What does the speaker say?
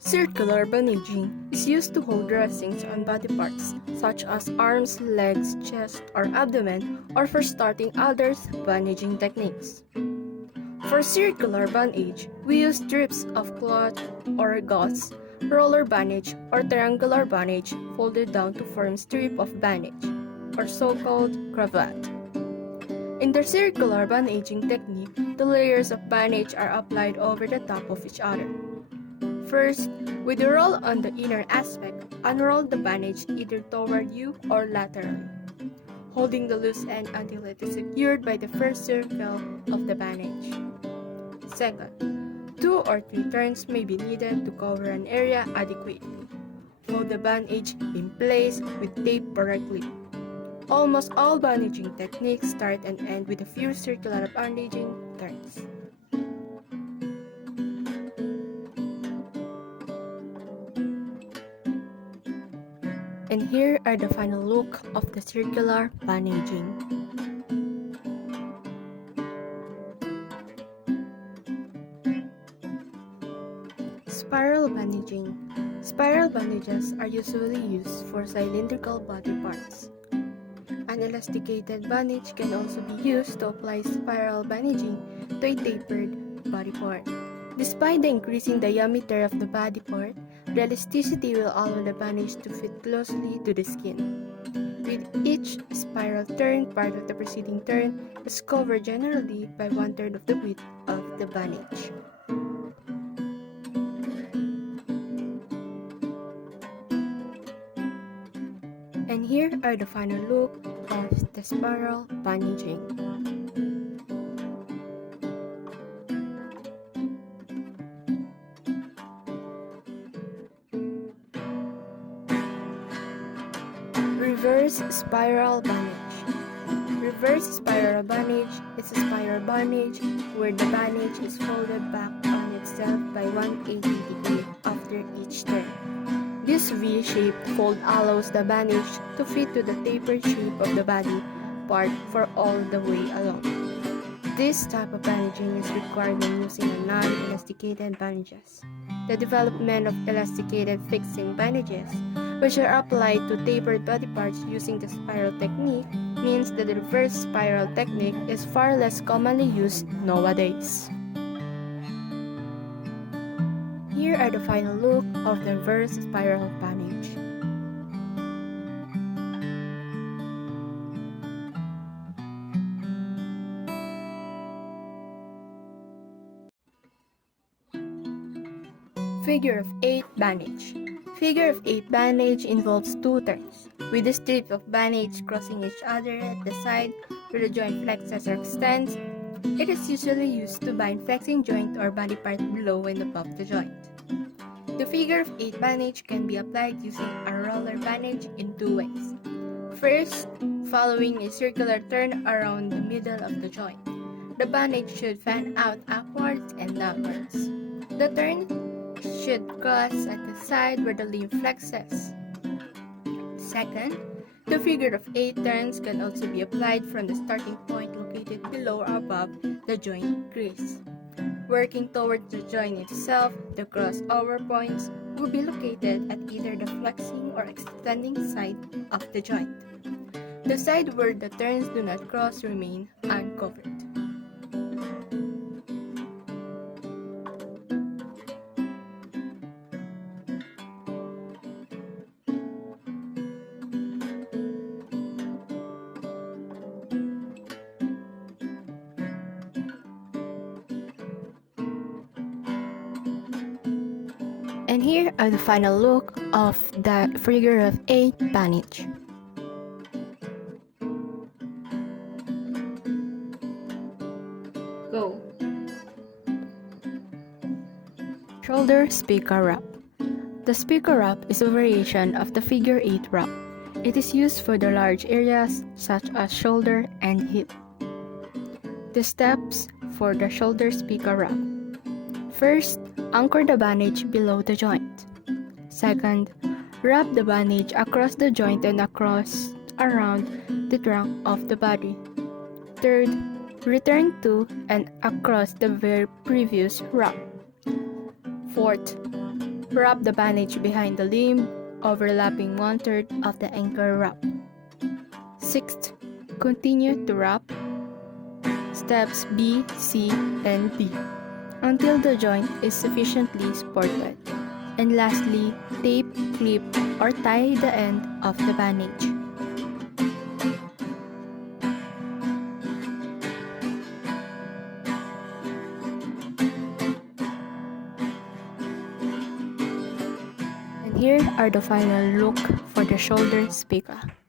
Circular bandaging is used to hold dressings on body parts such as arms, legs, chest, or abdomen, or for starting others bandaging techniques. For circular bandage, we use strips of cloth or gauze, roller bandage, or triangular bandage folded down to form strip of bandage, or so-called cravat. In the circular bandaging technique, the layers of bandage are applied over the top of each other. First, with the roll on the inner aspect, unroll the bandage either toward you or laterally, holding the loose end until it is secured by the first circle of the bandage. Second, 2 or 3 turns may be needed to cover an area adequately. Hold the bandage in place with tape or a clip. Almost all bandaging techniques start and end with a few circular bandaging turns. And here are the final look of the circular bandaging. Spiral bandaging. Spiral bandages are usually used for cylindrical body parts. An elasticated bandage can also be used to apply spiral bandaging to a tapered body part. Despite the increasing diameter of the body part, the elasticity will allow the bandage to fit closely to the skin. With each spiral turn, part of the preceding turn is covered generally by 1/3 of the width of the bandage. And here are the final look of the spiral bandaging. Reverse spiral bandage. Reverse spiral bandage is a spiral bandage where the bandage is folded back on itself by 180 degrees after each turn. This V-shaped fold allows the bandage to fit to the tapered shape of the body part for all the way along. This type of bandaging is required when using a non-elasticated bandages. The development of elasticated fixing bandages, which are applied to tapered body parts using the spiral technique, means that the reverse spiral technique is far less commonly used nowadays. Here are the final look of the reverse spiral bandage. Figure of 8 bandage. Figure of 8 bandage involves 2 turns, with the strips of bandage crossing each other at the side where the joint flexes or extends. It is usually used to bind flexing joint or body part below and above the joint. The figure of 8 bandage can be applied using a roller bandage in 2 ways. First, following a circular turn around the middle of the joint. The bandage should fan out upwards and downwards. The turn should cross at the side where the limb flexes. Second, the figure of 8 turns can also be applied from the starting point located below or above the joint crease. Working towards the joint itself, the crossover points will be located at either the flexing or extending side of the joint. The side where the turns do not cross remain uncovered. And here are the final look of the figure of 8 bandage. Go. Shoulder speaker wrap. The speaker wrap is a variation of the figure 8 wrap. It is used for the large areas such as shoulder and hip. The steps for the shoulder speaker wrap. First, anchor the bandage below the joint. Second, wrap the bandage across the joint and across around the trunk of the body. Third, return to and across the very previous wrap. Fourth, Wrap the bandage behind the limb, overlapping 1/3 of the anchor wrap. 6th, continue to wrap steps B, C, and D until the joint is sufficiently supported. And lastly, tape, clip, or tie the end of the bandage. And here are the final look for the shoulder spica.